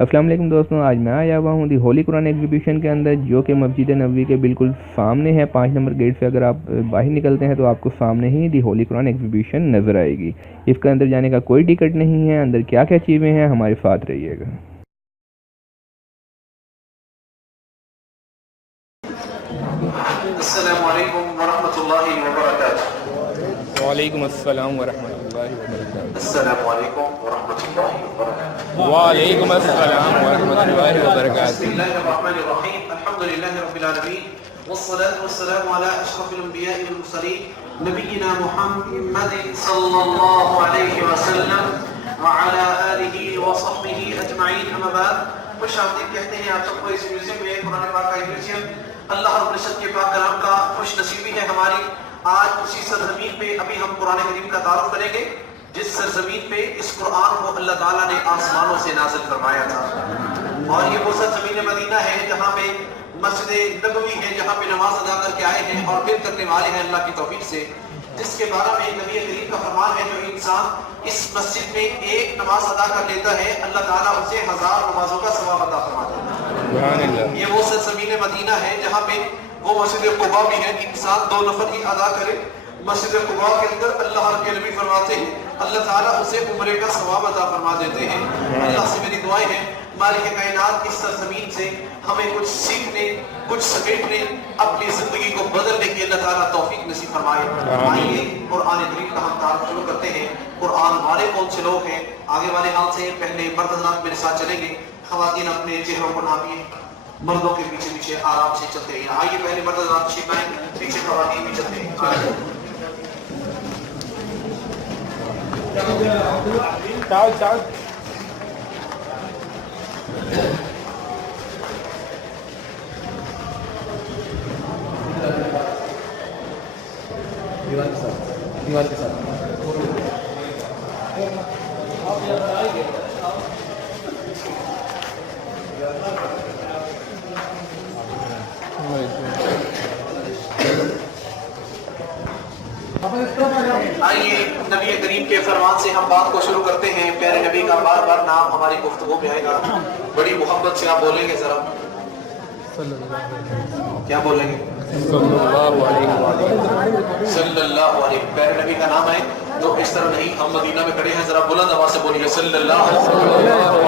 السلام علیکم دوستوں، آج میں آیا ہوا ہوں دی ہولی قرآن ایگزیبیشن کے اندر، جو کہ مسجد نبوی کے بالکل سامنے ہے۔ 5 نمبر گیٹ سے اگر آپ باہر نکلتے ہیں تو آپ کو سامنے ہی دی ہولی قرآن ایگزیبیشن نظر آئے گی۔ اس کے اندر جانے کا کوئی ٹکٹ نہیں ہے۔ اندر کیا کیا چیزیں ہیں، ہمارے ساتھ رہیے گا۔ السلام علیکم ورحمۃ اللہ وبرکاتہ۔ وعلیکم السلام ورحمۃ اللہ وبرکاتہ۔ السلام علیکم ورحمۃ اللہ وبرکاتہ۔ وعلیکم السلام ورحمۃ اللہ بسم وبرکاتہ۔ اللہ الرحمن الرحیم، الحمد للہ رب العالمین، والصلاة والسلام علی اشرف الانبیاء والمرسلین، نبینا محمد صلی اللہ علیہ وسلم وعلی آلہ وصحبہ اجمعین، اما بعد۔ خوش آمدید کہتے ہیں آپ سب کو اس میوزیم میں، قرآن پاک کا میوزیم۔ اللہ رب العزت کے پاک کلام کا خوش نصیبی ہے ہماری، آج اسی سرزمین پہ ابھی ہم قرآن کریم کا تعارف کریں گے، جس سرزمین پہ اس قرآن کو اللہ تعالیٰ نے آسمانوں سے نازل فرمایا تھا۔ اور یہ وہ سرزمین مدینہ ہے جہاں پہ مسجد نبوی ہے، جہاں پہ نماز ادا کر کے آئے ہیں اور پھر کرنے والے ہیں اللہ کی توفیق سے، جس کے بارے میں نبی کریم کا فرمان ہے، جو انسان اس مسجد میں ایک نماز ادا کر لیتا ہے، اللہ تعالیٰ اسے 1000 نمازوں کا ثواب عطا فرماتا ہے۔ یہ وہ سرزمین مدینہ ہے جہاں پہ وہ مسجد قباء بھی ہے، انسان 2 نفر ہی ادا کرے مسجد قباء کے اندر، اللہ کے نبی فرماتے ہیں اللہ تعالیٰ اسے عمرے کا ثواب عطا فرما دیتے ہیں۔ اللہ سے میری دعائیں ہیں مالک کائنات اس سرزمین سے ہمیں کچھ سیکھنے، کچھ سمیٹنے، اپنی زندگی کو بدلنے کی اللہ تعالیٰ توفیق نصیب فرمائے۔ آئیے قرآن کریم کا ہم تعارف شروع کرتے ہیں۔ قرآن والے کون سے لوگ ہیں؟ آگے والے حال سے پہلے مرد حضرات میرے ساتھ چلیں گے، خواتین اپنے چہروں کو ناپیے، مردوں کے پیچھے پیچھے آرام سے چلتے ہیں۔ آئیے پہلے مرد حضرات تشریف لائیں، پیچھے خواتین بھی چلتے ہیں۔ چاؤ چاؤ۔ دیوار کے ساتھ آئیے نبی کریم کے فرمان سے ہم بات کو شروع کرتے ہیں۔ پیارے نبی کا بار بار نام ہماری گفتگو میں آئے گا، بڑی محبت سے آپ بولیں گے، ذرا کیا بولیں گے؟ صلی اللہ علیہ وسلم۔ صلی اللہ علیہ۔ پیارے نبی کا نام ہے تو اس طرح نہیں، ہم مدینہ میں کھڑے ہیں، ذرا بلند آواز سے بولیے صلی اللہ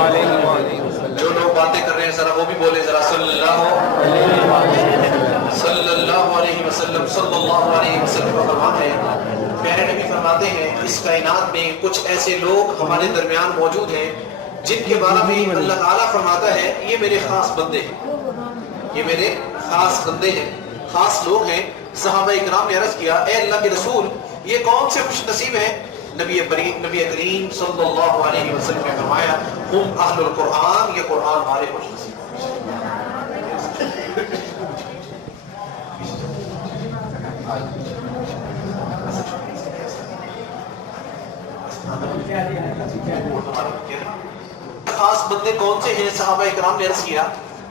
علیہ وسلم۔ جو لوگ باتیں کر رہے ہیں ذرا وہ بھی بولے، ذرا صلی اللہ علیہ وسلم۔ صلی اللہ علیہ وسلم، صلی اللہ علیہ وسلم کا فرمان ہے۔ پیارے نبی فرماتے ہیں اس کائنات میں کچھ ایسے لوگ ہمارے درمیان موجود ہیں جن کے بارے میں اللہ تعالیٰ فرماتا ہے یہ میرے خاص بندے ہیں، یہ میرے خاص بندے ہیں، خاص لوگ ہیں۔ صحابہ اکرام نے عرض کیا اے اللہ کے رسول، یہ کون سے خوش نصیب ہیں؟ نبی کریم صلی اللہ علیہ وسلم نے فرمایا ہم اہل القرآن، یہ قرآن والے خوش نصیب خاص بندے کون سے ہیں؟ صحابہ اکرام نے عرض کیا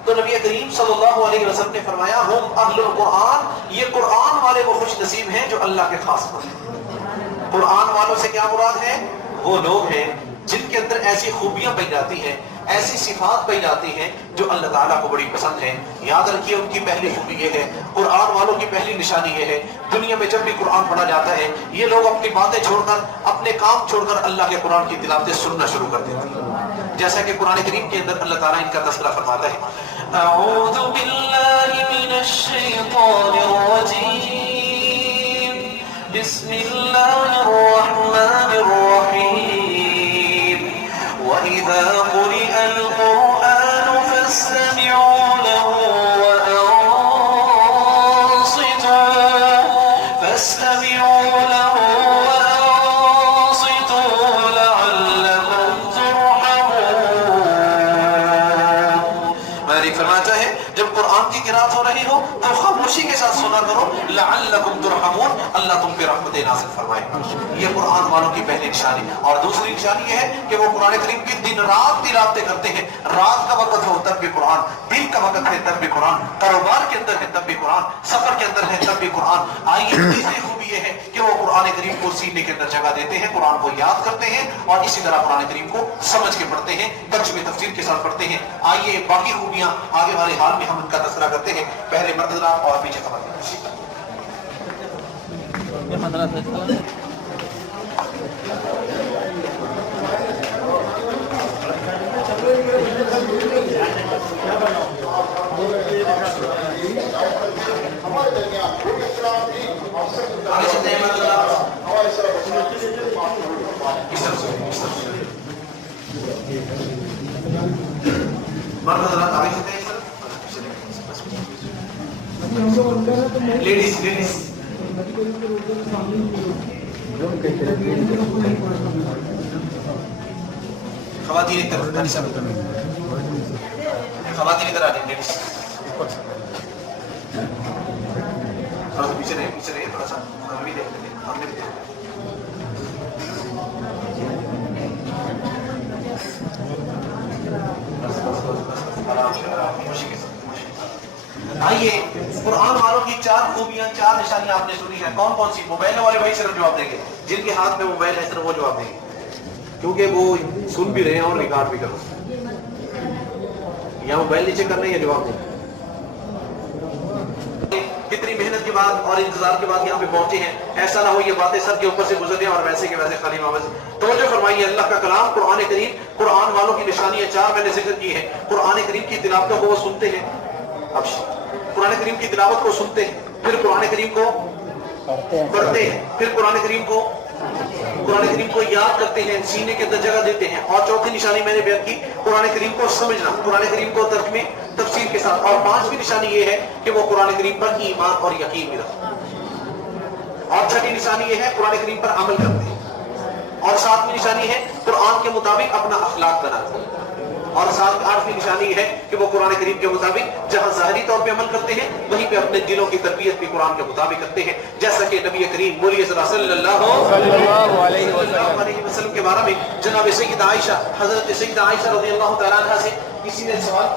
تو نبی کریم صلی اللہ علیہ وسلم نے فرمایا ہم اہل القرآن، یہ قرآن والے وہ خوش نصیب ہیں جو اللہ کے خاص بندے۔ قرآن والوں سے کیا مراد ہے؟ وہ لوگ ہیں جن کے اندر ایسی خوبیاں پائی جاتی ہیں، ایسی صفات پائی جاتی ہیں جو اللہ تعالیٰ کو بڑی پسند ہے۔ یاد رکھیے ان کی پہلی خوبی یہ ہے، قرآن والوں کی پہلی نشانی یہ ہے، دنیا میں جب بھی قرآن پڑھا جاتا ہے یہ لوگ اپنی باتیں چھوڑ کر، اپنے کام چھوڑ کر اللہ کے قرآن کی تلاوتیں سننا شروع کر دیتے ہیں، جیسا کہ قرآن کریم کے اندر اللہ تعالیٰ ان کا تذکرہ فرماتا ہے اعوذ باللہ من الشیطان الرجیم، بسم اللہ الرحمن الرحیم، وَإِذَا قُرِئَ الْقُرْآنُ فَاسْتَمِعُوا لَهُ وَأَنصِتُوا لَعَلَّكُمْ تُرْحَمُونَ۔ مالک فرماتا ہے جب جب قرآن کی قرات ہو رہی ہو تو خاموشی کے ساتھ سنا کرو لعلکم ترحمون، اللہ تم پہ رحمت نازل فرمائے. یہ قرآن والوں کی پہلی نشانی. اور دوسری نشانی یہ ہے کہ وہ قرآن کریم کی دن رات تلاوتیں کرتے ہیں. رات کا وقت ہو تب بھی قرآن، دن کا وقت ہے تب بھی قرآن، کاروبار کے اندر ہے تب بھی قرآن، سفر کے اندر ہے تب بھی قرآن. آئیے تیسری خوبی یہ ہے کہ وہ قرآن کریم کو سینے کے اندر جگہ دیتے ہیں، قرآن کو یاد کرتے ہیں اور اسی طرح قرآن کریم کو سمجھ کے پڑھتے ہیں، ترجمے تفسیر کے ساتھ پڑھتے ہیں. آئیے باقی خوبیاں آگے والے حال میں ہم ان کا تذکرہ کرتے ہیں. پہلے مرد حضرات اور پیچھے خواتین. لیڈیز خواتین ایک طرف، خواتین ادھر آ جائیں. لیڈیز تھوڑا سا پیچھے رہے تھوڑا سا ہم بھی دیکھ لیتے ہیں. ہم نے بھی دیکھ آئیے قرآن والوں کی 4 خوبیاں، 4 نشانیاں آپ نے سنی ہیں. کون کون سی؟ موبائل والے بھائی صرف جواب دیں گے، جن کے ہاتھ میں موبائل ہے صرف وہ جواب دیں گے، کیونکہ وہ سن بھی رہے ہیں اور ریکارڈ بھی کر رہے ہیں. یا موبائل نیچے کر رہے ہیں یا جواب دیں. کتنی محنت کے بعد اور انتظار کے بعد یہاں پہ پہنچے ہیں. ایسا نہ ہو یہ باتیں سر کے اوپر سے گزر جائیں اور ویسے کے ویسے خالی معاوض. توجہ فرمائیے، اللہ کا کلام قرآن کریم، قرآن والوں کی نشانیاں 4 میں نے ذکر کی ہے. قرآن کریم کی تلاوتوں کو وہ سنتے ہیں، اب قرآن کریم کی تلاوت کو سنتے ہیں، پھر قرآن کریم کو پڑھتے ہیں، پھر قرآن کریم کو یاد کرتے ہیں، سینے کے اندر جگہ دیتے ہیں. اور چوتھی نشانی میں نے بیان کی قرآن کریم کو سمجھنا، قرآن کریم کو ترجمے تفسیر کے ساتھ. اور 5ویں نشانی یہ ہے کہ وہ قرآن کریم پر ایمان اور یقین بھی رکھتے ہیں. اور 6ٹھی نشانی یہ ہے قرآن کریم پر عمل کرتے ہیں. اور 7ویں نشانی ہے قرآن کے مطابق اپنا اخلاق بناتے ہیں. اور 8ویں نشانی یہ ہے کہ وہ قرآن کریم کے مطابق جہاں ظاہری طور پہ عمل کرتے ہیں وہیں پہ اپنے دلوں کی تربیت بھی قرآن کے مطابق کرتے ہیں. جیسا کہ نبی کریم بولیے صلی اللہ علیہ وسلم کے بارے میں جناب سیدہ عائشہ، حضرت سیدہ عائشہ رضی اللہ تعالیٰ عنہ سے کسی نے سوال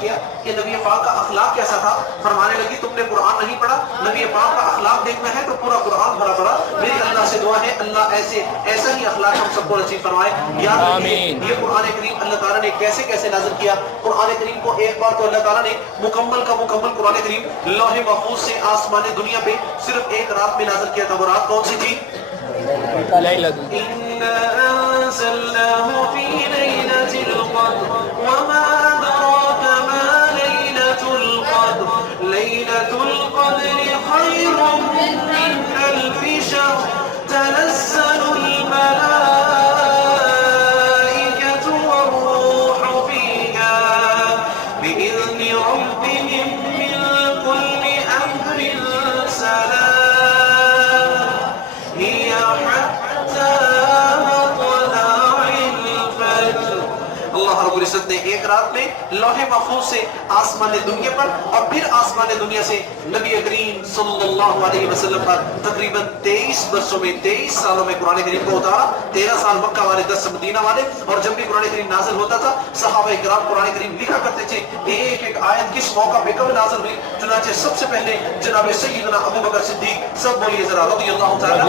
کیا کہ نبی پاک کا اخلاق کیسا تھا. فرمانے لگی تم نے قرآن نہیں پڑھا، نبی پاک کا اخلاق دیکھنا ہے تو پورا قرآن بھرا پڑا. میری اللہ سے دعا ہے اللہ ایسا ہی اخلاق ہم سب کو نصیب فرمائے. آمین. یہ قرآن کریم اللہ تعالیٰ نے کیسے کیسے نازل کیا. قرآن کریم کو ایک بار تو اللہ تعالیٰ نے مکمل قرآن کریم لوح محفوظ سے آسمان دنیا پہ صرف ایک رات میں نازل کیا تھا. وہ رات کون سی تھی؟ وما أدراك ما ليلة القدر ليلة القدر خير من 1000 شهر تنزل الملائكة والروح فيها بإذن ربهم من كل أمر سلام هي حتى مطلع الفجر. اللہ رب العزت نے ایک رات میں لوح محفوظ سے آسمان دنیا پر اور پھر آسمان دنیا سے نبی کریم صلی اللہ علیہ وسلم پر تقریباً 23 برسوں میں 23 سالوں میں قرآن کریم کو اتارا. 13 سال مکہ والے، 10 مدینہ والے. اور جب بھی قرآن کریم نازل ہوتا تھا صحابہ کرام قرآن کریم لکھا کرتے تھے ایک ایک آیت کس موقع پہ کب نازل ہوئی. چنانچہ سب سے پہلے جناب سیدنا ابو بکر صدیق، سب بولیے ذرا رضی اللہ تعالیٰ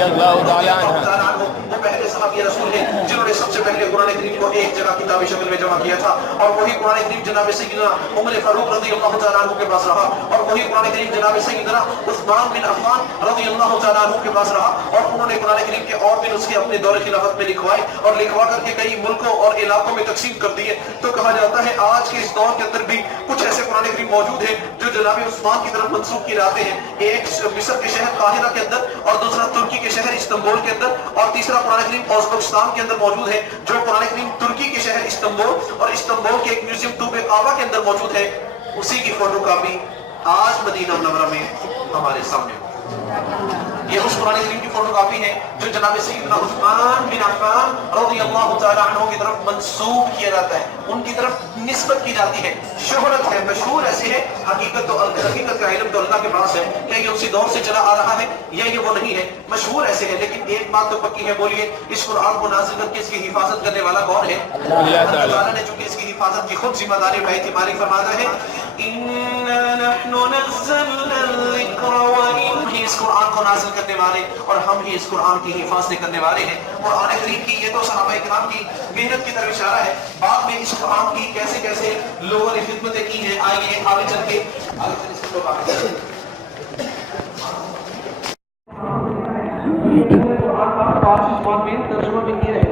عنہ، وہ پہلے صحابی رسول ہیں جنہوں نے سب سے پہلے قرآن کریم کو ایک جگہ کتابی شکل میں جمع کیا تھا. اور وہی قرآن کریم جناب سیدنا عمر فاروق رضی اللہ تعالیٰ عنہ کے پاس رہا. اور وہی قرآن کریم جناب سیدنا عثمان بن عفان رضی اللہ تعالیٰ عنہ کے پاس رہا. اور انہوں نے قرآن کریم کے اور بھی نسخے اپنے دور خلافت میں لکھوائے اور لکھوا کر کے کئی ملکوں اور علاقوں میں تقسیم کر دیے. تو کہا جاتا ہے آج کے اس دور کے اندر بھی کچھ ایسے قرآن کریم موجود ہیں جو جناب عثمان کی طرف منسوخ کیے جاتے ہیں. ایک مصر کے شہر قاہرہ کے اندر، اور دوسرا ترکی کے شہر استنبول کے اندر، اور تیسرا قرآن کریم ازبکستان کے اندر موجود ہے جو قرآن کریم ترکی کے شہر استنبول اور استنبول کے ایک میوزیم طوب کعبہ کے اندر موجود ہے. اسی کی فوٹو کاپی آج مدینہ منورہ میں ہمارے سامنے. یہ اس قرآن کریم کی فوٹو کاپی ہے جو جناب سیدنا عثمان بن عفان رضی اللہ تعالیٰ عنہ کی طرف منسوب کیا جاتا ہے، ان کی طرف نسبت کی جاتی ہے، شہرت ہے، مشہور ایسے ہے، حقیقت کا علم تو اللہ کے پاس ہے، کیا یہ اسی دور سے چلا آ رہا ہے یا یہ وہ نہیں ہے، مشہور ایسے ہے، لیکن ایک بات تو پکی ہے، بولیے اس قرآن کو نازل کر کے اس کی حفاظت کرنے والا کون ہے؟ اللہ تعالیٰ نے چونکہ اس کی حفاظت کی خود ذمہ داری اٹھائی تھی، مالک فرماتا ہے ہی اس قرآن کو نازل کرنے والے اور ہم ہی اس قرآن کی حفاظت کرنے والے ہیں۔ قرآن کریم کی یہ تو صحابہ کرام کی محنت کی طرف اشارہ ہے، بعد میں اس قرآن کی کیسے کیسے لوگوں نے خدمتیں کی ہیں، آئیے آگے چل کے فارسی زبان میں ترجمہ بھی کیا ہے،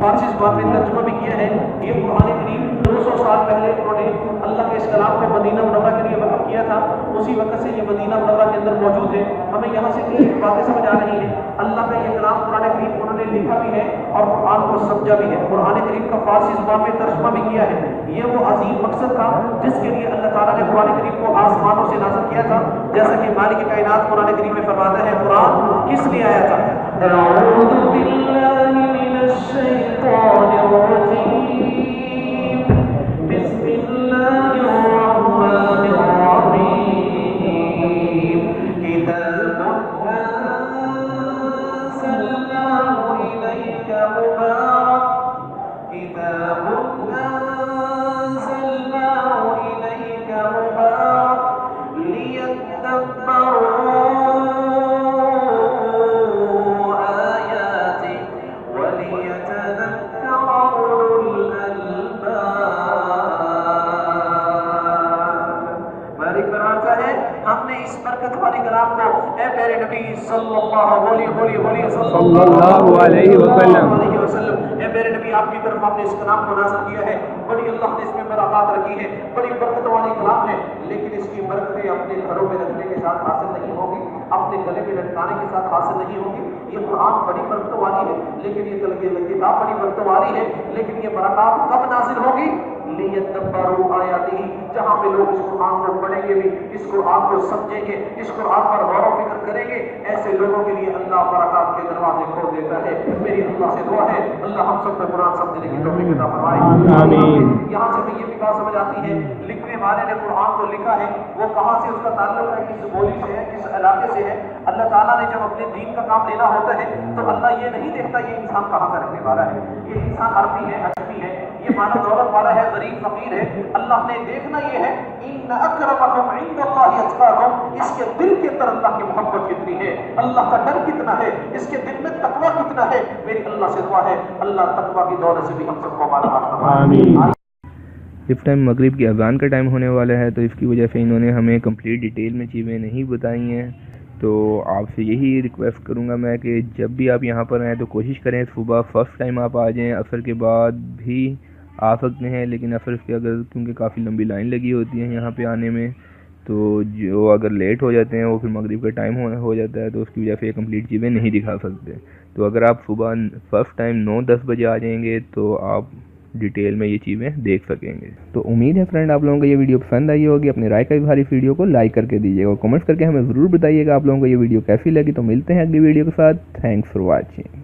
فارسی زبان میں ترجمہ بھی کیا ہے۔ یہ قرآن کریم 200 سال پہلے انہوں نے اللہ کے اس کلام کو مدینہ منورہ کے لیے وقف کیا تھا، اسی وقت سے یہ مدینہ منورہ کے اندر موجود ہے۔ ہمیں یہاں سے کئی باتیں سمجھ آ رہی ہیں، اللہ کا یہ کلام قرآن کریم انہوں نے لکھا بھی ہے اور قرآن کو سمجھا بھی ہے، قرآن کریم کا فارسی زبان میں ترجمہ بھی کیا ہے۔ یہ وہ عظیم مقصد تھا جس کے لیے اللہ تعالیٰ نے قرآن کریم کو آسمانوں سے نازل کیا تھا، جیسا کہ مالک کائنات قرآن کریم میں فرماتا ہے قرآن کس لیے آیا تھا؟ اعوذ باللہ من الشیطان الرجیم، بسم اللہ الرحمن الرحیم، کتاب انزلناہ الیک مبارک، کتاب انزلناہ الیک مبارک لیدبروا اے پیارے نبی صلی اللہ علیہ وسلم، اے میرے نبی آپ کی طرف ہم نے اس کلام کو نازل کیا ہے، بڑی اللہ نے اس میں برکات رکھی ہے، بڑی برکت والی کلام ہے، لیکن اس کی برکتیں اپنے گھروں میں رکھنے کے ساتھ حاصل نہیں ہوگی، اپنے گلے میں لٹکانے کے ساتھ حاصل نہیں ہوگی۔ یہ قرآن بڑی برکت والی ہے، لیکن یہ کتاب بڑی برکت والی ہے، لیکن یہ برکات کب نازل ہوگی؟ لیدبروا آیاتہ، جہاں پہ لوگ اس قرآن کو پڑھیں گے بھی، اس قرآن کو سمجھیں گے، اس قرآن پر غور و فکر کریں گے، ایسے لوگوں کے لیے اللہ برکات کے دروازے کھول دیتا ہے۔ میری اللہ سے دعا ہے اللہ ہم سب کو قرآن سمجھنے کی توفیق عطا فرمائے، آمین۔ یہاں سے بھی یہ بھی بات سمجھ آتی ہے، لکھنے والے نے قرآن کو لکھا ہے، وہ کہاں سے اس کا تعلق ہے، کس بولی سے ہے، کس علاقے سے ہے۔ اللہ تعالیٰ نے جب اپنے دین کا کام لینا ہوتا ہے تو اللہ یہ نہیں دیکھتا یہ انسان کہاں کا رہنے والا ہے، یہ انسان عربی ہے، اجمی ہے، یہ مانا دولت والا ہے، غریب فقیر ہے۔ اللہ نے دیکھنا یہ ہے ان اکرمکم عند اللہ اتقاکم، اس کے دل کے اندر اللہ کی محبت کتنی ہے، اللہ کا ڈر کتنا ہے، اس کے دل میں تقوی کتنا ہے۔ میری اللہ سے دعا ہے اللہ تقوی کی دولت سے بھی ہم سب کو مالا مال فرمائے، آمین۔ اس ٹائم مغرب کی اذان کا ٹائم ہونے والا ہے، تو اس کی وجہ سے انہوں نے ہمیں کمپلیٹ ڈیٹیل میں چیزیں نہیں بتائی ہیں، تو آپ سے یہی ریکویسٹ کروں گا میں کہ جب بھی آپ یہاں پر آئیں تو کوشش کریں صبح فرسٹ ٹائم آپ آ جائیں، عصر کے بعد بھی آ سکتے ہیں، لیکن عصر کے اگر کیونکہ کافی لمبی لائن لگی ہوتی ہے یہاں پہ آنے میں، تو جو اگر لیٹ ہو جاتے ہیں وہ پھر مغرب کا ٹائم ہو جاتا ہے، تو اس کی وجہ سے یہ کمپلیٹ چیزیں نہیں دکھا سکتے۔ تو اگر آپ صبح فرسٹ ٹائم 9-10 بجے آ جائیں گے تو آپ ڈیٹیل میں یہ چیزیں دیکھ سکیں گے۔ تو امید ہے فرینڈ آپ لوگوں کو یہ ویڈیو پسند آئی ہوگی، اپنی رائے کا اظہار اس ویڈیو کو لائک کر کے دیجیے گا اور کمنٹس کر کے ہمیں ضرور بتائیے گا آپ لوگوں کو یہ ویڈیو کیسی لگی۔ تو ملتے ہیں اگلی ویڈیو کے ساتھ، تھینکس فار واچنگ۔